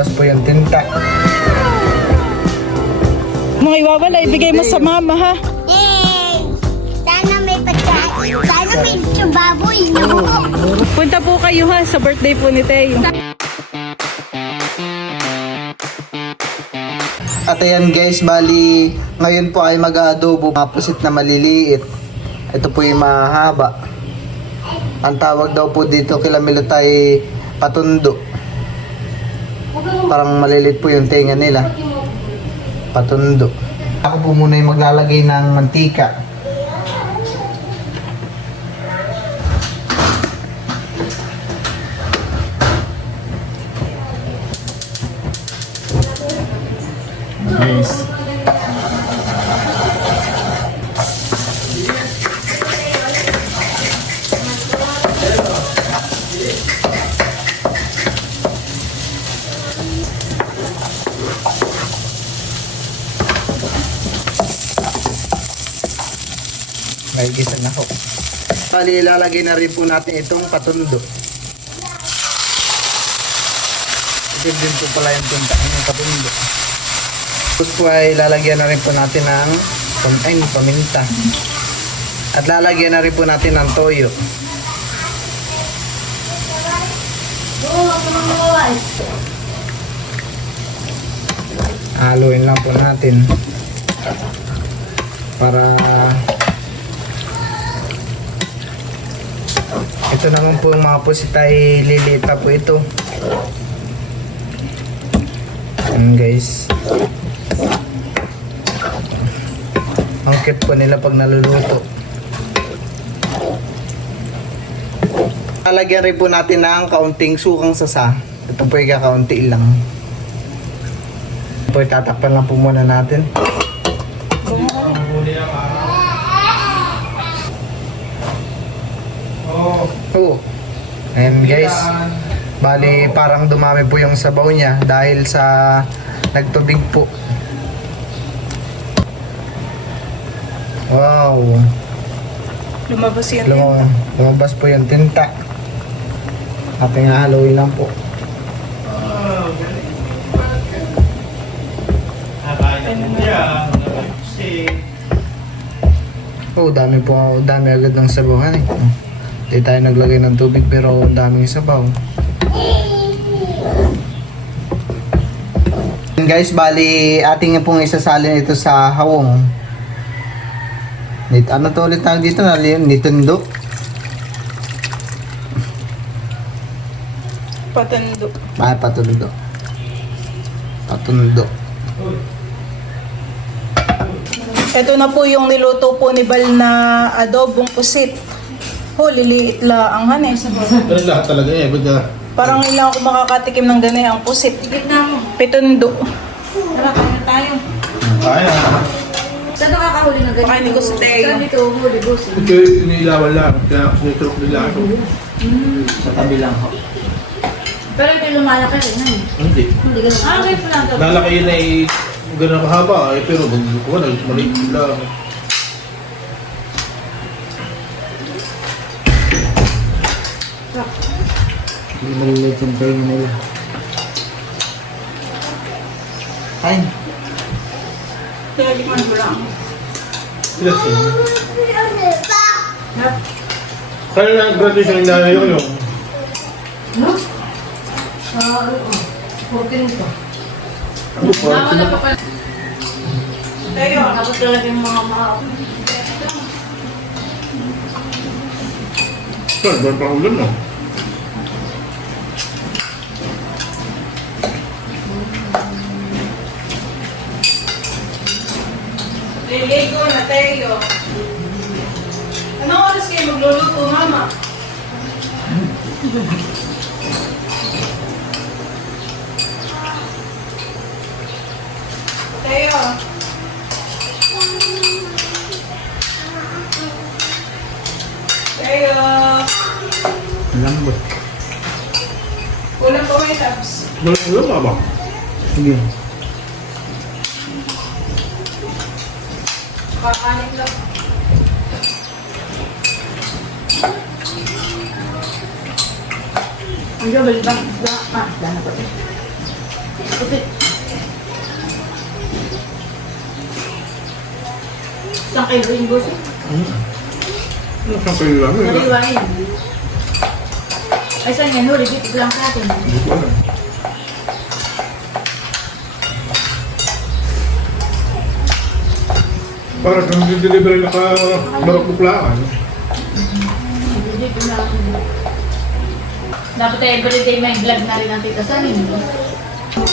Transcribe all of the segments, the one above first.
lumabas po yung tinta. Mga iwawala, ibigay mo sa mama, ha? Yay! Sana may pagkain. Sana may baboy, no? Punta po kayo, ha, sa birthday po ni Teo. At ayan guys, bali ngayon po ay mag-adobo, mga pusit na maliliit. Ito po yung mahaba. Ang tawag daw po dito kila Milutay patundo. Parang maliliit po yung tenga nila. Patundo. Ako po muna yung maglalagay ng mantika. Guys. May gisa na ho. Bali, ilalagay na rin po natin itong patundo. Ito din po pala yung patundo. Tapos po ay lalagyan na rin po natin ng paminta. At lalagyan na rin po natin ng toyo. Haluin lang po natin. Para ito naman po yung mga pusitay lilita po ito. Ayan guys. Ang cute po nila pag naluluto. Lalagyan rin po natin ng kaunting sukang sasa. Ito po yung kakaunti lang. Ito po tatakpan lang po muna natin. Oh. Ayan guys. Bali parang dumami po yung sabaw niya dahil sa nagtubig po. Wow. Lumabas yan. Lumabas po yung tinta. Ating haluin lang po. Oh, dami agad ng sabawan eh. Hindi tayo naglagay ng tubig pero daming sabaw. Guys, bali ating pong isasalin ito sa hawong. Ano to ulit tawag dito? Nitundo? Patundo. Ay, patundo. Patundo. Ito na po yung niluto po ni Bal na adobong pusit. Liliit lang ang hanay. Pero lahat talaga eh. Parang ilang ako makakatikim ng ganayang pusit. Pitundo. Tara, kain na tayo. Kaya. Saan nakakahuli ng ganyan? Kain ko sa Teo. Saan dito huli, boss? Ito inilawan lang. Kaya sinitrok nila ako. Sa tabi lang ho. Pero ito lumalaki rin, ha? Hindi. Hindi ganun. Okay po lang ito. Lalaki yun ay gano'n kahaba eh. Pero magbukuha na. Maliit lang. Hindi maliliit yung tenga nila. Ay. Tinaliman ko lang. Sila siya. Kaya na graduation yung nalayo yun. No? Sa, 14 ito. Ano pa? Wala pa pala. Teo. Tapos talaga yung mga Saan? Doon pa ulan na. Liligo na Teo. Anong oras kayo magluluto, mama? Teo. Teo. Lambot. Kulang pa may tabs. Ulan nga ba? Sige. Kakanin lang. Ang gabal ba? Dahil pa ito. pusit. Isang kilo yung gusto. Isang kayo lang eh. Nariwain. Ay, saan yan? Huli, dito lang sa atin. Hindi ko alam. Para kang delivery naka-barok-buklaan. Dito lang. Dapat everyday may vlog na rin ang tita Sanin.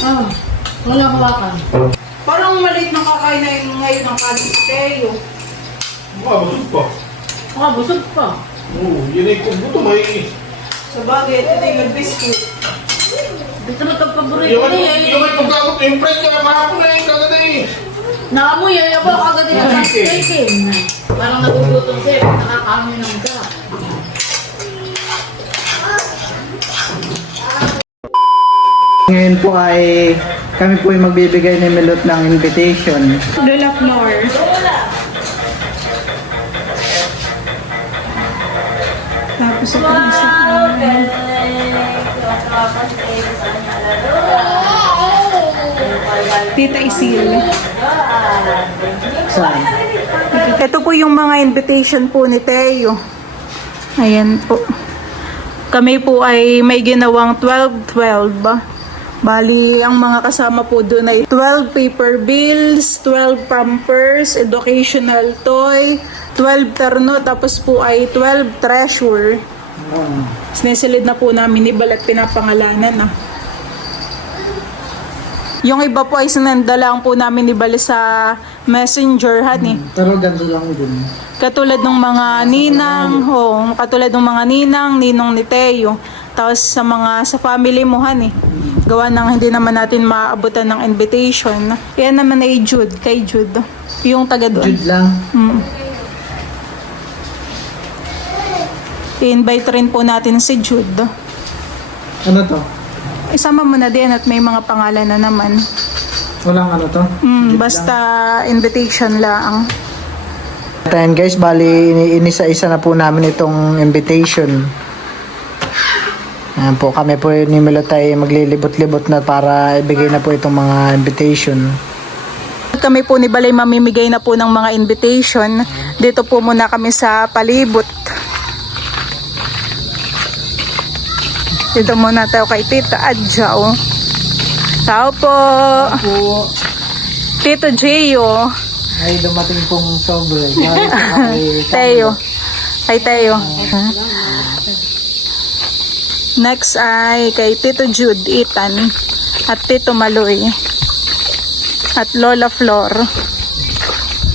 Ah, wala hawakan. Parang maliit na kakain na yung ngayon ng kanin si Teo. Busog pa. Busog pa. Oo, yun ay kung buto may... Sa bagay, ito yung nag-biscuit. Dito na itong paborito Yung niya ay pagkakot, yung friend niya kahapon na yung kagad eh. Naamoy, ayaw ko agad din ang chicken. Parang nagugutom siya, nakakaamoy ng ka. Ngayon po ay kami po ay magbibigay ni Milot ng invitation. Lola Flor. Tapos ito yung isa. Tita Isil. Saan? Ito po yung mga invitation po ni Teo. Ayan po. Kami po ay may ginawang 12-12 ba? Bali, ang mga kasama po doon ay 12 paper bills, 12 pampers, educational toy, 12 terno, tapos po ay 12 treasure. Sinisilid na po namin ni Bal at pinapangalanan na. Yung iba po ay sinandalang po namin ni Bal sa messenger, honey. Pero ganito lang din. Katulad ng mga ninang, katulad ng mga ninong ni Teo. Tapos sa family mo, honey. Gawa ng hindi naman natin maaabutan ng invitation. Yan naman ay Jude, kay Jude. Yung taga doon. Jude lang. I-invite rin po natin si Jude. Ano to? Isama mo na din at may mga pangalan na naman. Walang ano to? Basta invitation lang. Ayan guys, bali inisa-isa na po namin itong invitation. Ayan po, kami po ni Milot ay maglilibot-libot na para ibigay na po itong mga invitation. Kami po ni Balay mamimigay na po ng mga invitation. Dito po muna kami sa palibot. Dito muna tayo kay Tita Adjao. Tao po. Tito Gio. Ay dumating pong sobre. Teo. Kay Teo. Next ay kay Tito Jude Ethan at Tito Maloy at Lola Flor.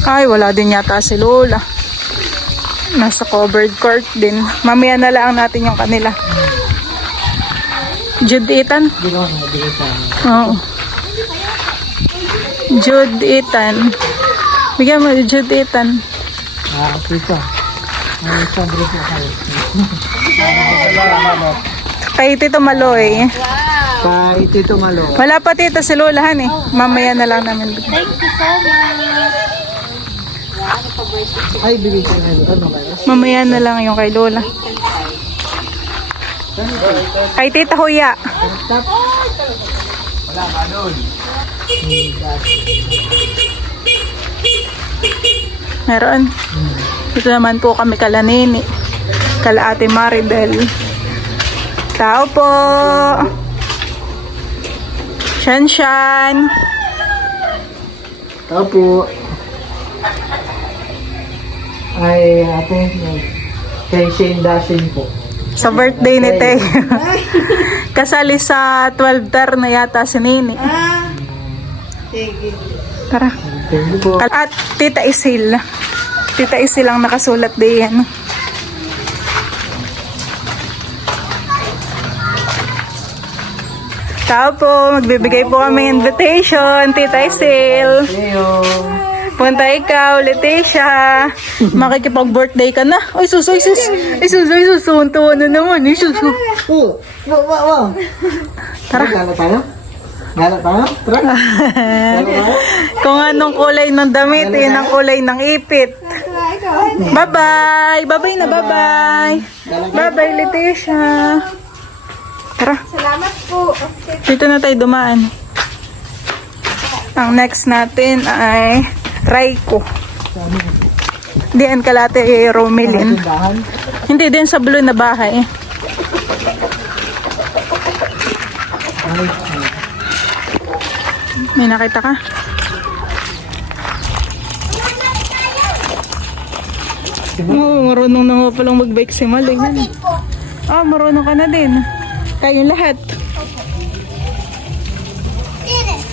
Ay, wala din yata si Lola. Nasa covered court din. Mamaya na lang natin yung kanila. Jude Ethan? Oo. Jude Ethan. Bigyan mo Jude Ethan. Tito. Ay, sobre po kayo. Kay Tito Maloy. Kay Tito Malo. Wala pa tita si Lolahan eh. Mamaya na lang namin. Thank you so much. Ay, bigay ka na. Ano ba? Mamaya na lang yung kay Lola. Kay Tita Huya. Meron. Dito naman po kami kala Nini. Kala Ate Maribel. Tao po. Shanshan. Tao po. Ay, ate. Kay Shane Dashing po. Sa birthday ni Teo. Kasali sa 12 na yata si Nini. Tara. Thank you po. At Tita Isil. Tita Isil ang nakasulat diyan. Tao po, magbibigay po kami invitation, Tita Isil. Heyo. Punta ikaw, Leticia. Makikipag-birthday ka na. Ay, sus. Tuntua na naman. Ay, sus. Oh, wow. Tara. Gala tayo? Gala tayo? Tara. Gala tayo? Kung anong kulay ng damit, yun ang kulay ng ipit. Bye-bye. Bye-bye na, bye-bye. Bye-bye, Leticia. Tara. Salamat po. Dito na tayo dumaan. Ang next natin ay Raiko. Diyan kalate Romelin. Hindi din sa blue na bahay. May nakita ka? Oo, marunong na nga palang mag-bike si Malay. Ah, marunong ka na din. Tayong lahat.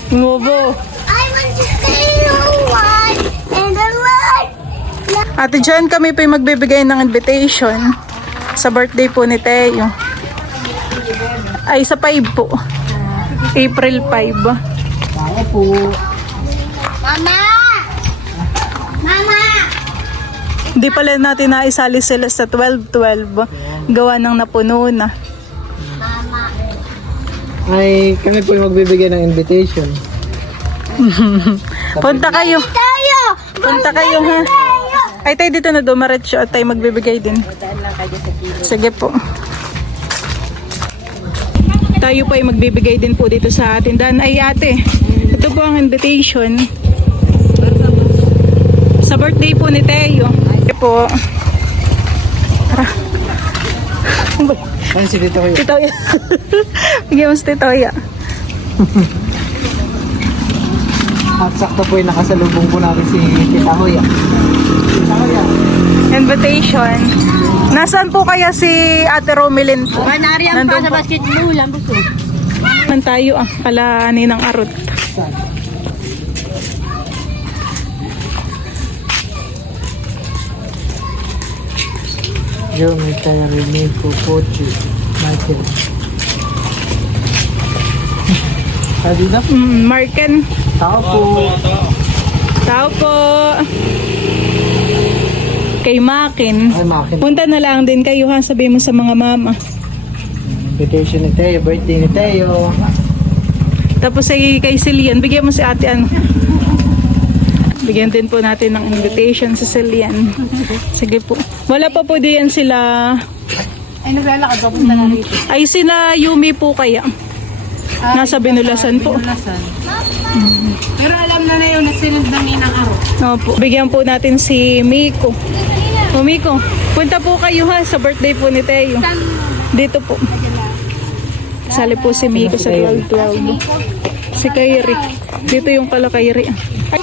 Ngobo. I want to stay one and the Lord. Ate Jan, kami pa yung magbibigay ng invitation sa birthday po ni Teo. Ay, sa 5 po. April 5. Mama! Mama! Hindi pala natin naisali sila sa 12-12. Gawa ng napuno na. Ay, kami po yung magbibigay ng invitation. Punta kayo. Tayo! Punta kayo ha. Ay tayo dito na dumaretso at tayo magbibigay din. Sige po. Tayo po ay magbibigay din po dito sa tindahan. Ay ate, ito po ang invitation. Sa birthday po ni Teo. Ito po. Tara. Ay, si Tito Hoya. Titoya. Bigyan mo si Titoya. At sakto po yung nakasalubong po natin si Tita Hoya. Tita Hoya. Invitation. Nasaan po kaya si Ate Romelin po? Nariyan pa sa basketball. Ang gusto. Man tayo kala Ninang Arot. Yo, may tayo rin po Pochi. Michael. Sabi na? Marken. Tao po. Tao po. Kay Makin. Ay, Makin. Punta na lang din kayo ha. Sabihin mo sa mga mama. Invitation ni Teo, birthday ni Teo. Tapos kay Celian. Bigyan mo si ate ano. Bigyan din po natin ng invitation sa Celian. Sige po. Wala pa po diyan sila. Ay, naglalakad ako punta na rito. Ay sila Yumi po kaya. Nasa Binulasan po. Pero alam na yun na sinunod ng Ninang Aro. Opo. Bigyan po natin si Miko. O Miko, punta po kayo ha sa birthday po ni Teo. Dito po. Sali po si Miko sa 12-12. Si Kairi. Dito yung pala Kairi. Ay.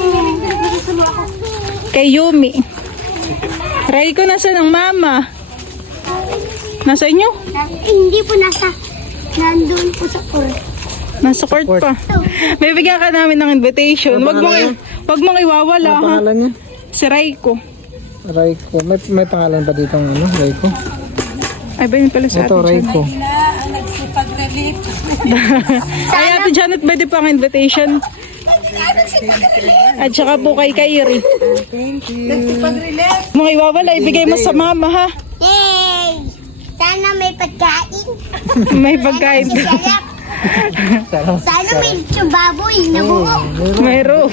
Kay Yumi. Raiko, nasa ng mama? Nasa inyo? Hindi po nandun po sa court. Nasa court pa. May bigyan ka namin ng invitation. Wag mong iwawala Ano ha. pangalan niya? Si Raiko. Raiko. May pangalan ba dito ng ano? Raiko? Ay ba yun pala sa Ito, atin? Raiko. Ay, Ate Janet, pwede pa ang invitation. At saka po kay Kairi. Mga iwawala, ibigay mo sa mama ha. Yay! Sana may pagkain. May pagkain. Sana may baboy na buo. Mayroon.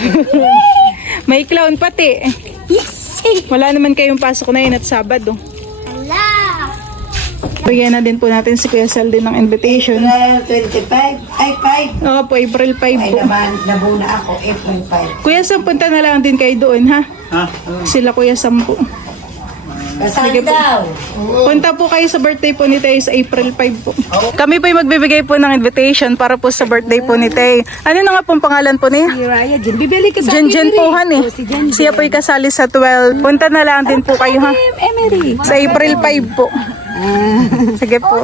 May clown pati. Yes! Wala naman kayong pasok na yun at Sabado. Ala! Bigyan na din po natin si Kuya Sal din ng invitation. 25? Ay, 5. Oo po, April 5 Ay, po. naman, nabuna ako, April 5. Kuya Sam, punta na lang din kayo doon ha. Sila Kuya Sam po. Kasal Sige po. daw. Punta po kayo sa birthday po ni Tay sa April 5 po. Kami po yung magbibigay po ng invitation para po sa birthday po ni Tay. Ano na nga pong pangalan po niya? Si Raya, dyan. Bibili ka sa Jen po han eh. Siya po yung kasali sa 12. Punta na lang din po kayo ha. Emery. Sa April 5 po. Sige po.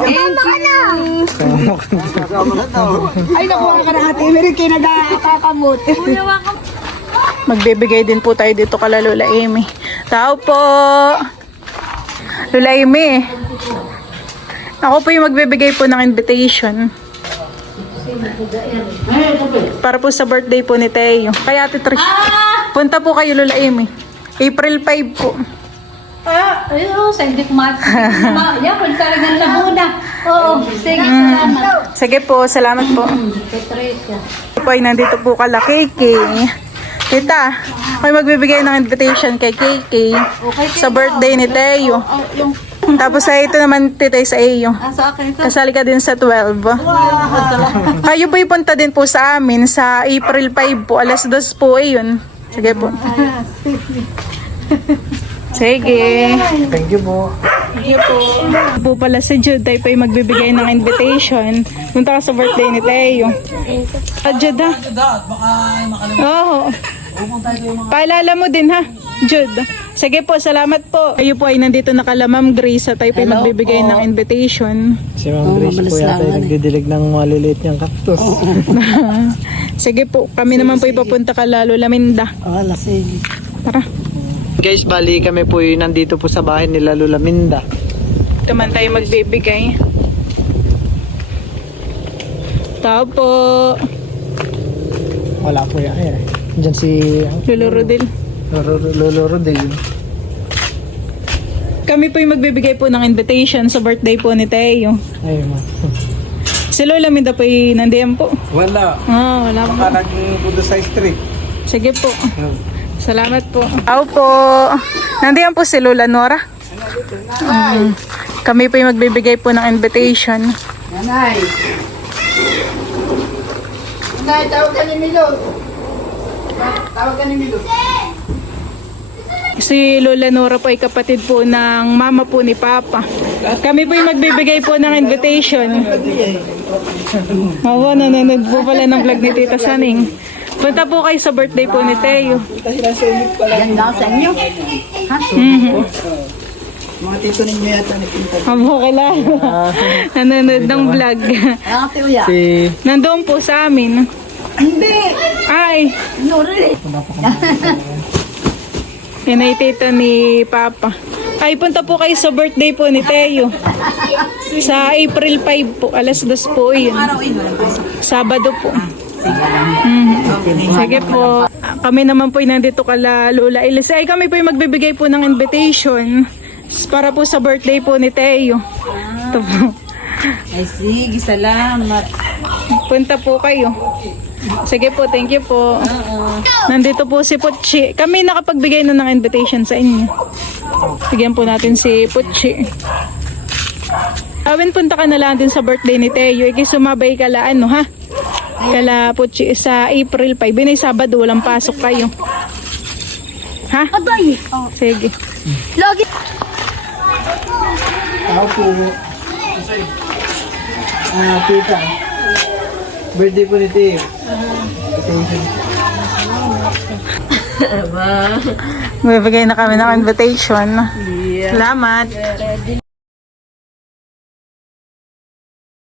Ay, nakuha ka na ate Emery, kayo nagkakakamot. Magbibigay din po tayo dito kala Lola Amy. Tao po. Lola Amy. Ako po yung magbibigay po ng invitation. Para po sa birthday po ni Teo. Kaya Ate Trish. Punta po kayo Lola Amy. April 5 po. Ayun, sa hindi kumatin. Yan, kung talagang nabuna. Oo, sige, salamat. Sige po, salamat po. Patricia. Po ay nandito po kala Kiki. Tita, ako'y magbibigay ng invitation kay Kiki sa birthday ni Teo. Tapos ay ito naman titay sa iyo. Sa akin ito. Kasali ka din sa 12. Kayo po'y punta din po sa amin sa April 5 po. Alas 2 po ayun. Sige po. Sige. Thank you po. Sige po. Po pala si Jude, tayo po'y magbibigay ng invitation. Punta ka sa birthday ni Teo. Jude ha? Oo. Paalala mo din ha, Jude. Sige po, salamat po. Kayo po ay nandito na kala Ma'am Grace at tayo po'y magbibigay ng invitation. Si Ma'am Grace po yata ay nagdidilig ng maliliit niyang cactus. Sige po, kami naman po'y papunta ka lalo Laminda. Lasing. Tara. Guys, bali kami po nandito po sa bahay nila Lola Minda. Ito man tayo magbibigay. Tao po. Wala po yan. Ayan. Diyan si Lolo Rodel. Lolo Rodel. Kami po yung magbibigay po ng invitation sa birthday po ni Teo. Ayun ma. Si Lola Minda po yung nandiyan po. Wala. Wala po. Nagpudo sa street. Sige po. Salamat po. Ako po. Nandiyan po si Lola Nora. Kami po yung magbibigay po ng invitation. Nanay. Nanay, tawag ka ni Milo. Tawag ka ni Milo. Si Lola Nora po ay kapatid po ng mama po ni Papa. Kami po yung magbibigay po ng invitation. Oo, nanonood po pala ng vlog ni Tita Saning. Punta po kayo sa birthday po ni Teo. Yan lang sa inyo. Mga tito ninyo yata nagpinta. Abo kilala. Nanonood ng vlog. Ate Uya. Si Nandoon po sa amin. Hindi. Ay, Nuri. yan ay tita ni Papa. Ay, punta po kayo sa birthday po ni Teo. Sa April 5 po, alas 2 po yun. Sabado po. Sige po. Kami naman po nandito kala Lola Elise. Ay, kami po yung magbibigay po ng invitation para po sa birthday po ni Teo. Ito po. Ay, sige, salamat. Punta po kayo. Sige po, thank you po. Nandito po si Puchi. Kami nakapagbigay na ng invitation sa inyo. Bigyan po natin si Puchi. Awin, punta ka na lang din sa birthday ni Teo. Ikay sumabay ka la, ano ha? Kala Puchi sa April 5. Binay Sabado, walang pasok kayo. Ha? Abay. Sige. Lagi. Ako po. Tita. Birthday po ni Teo. Bibigay na kami ng invitation. Salamat.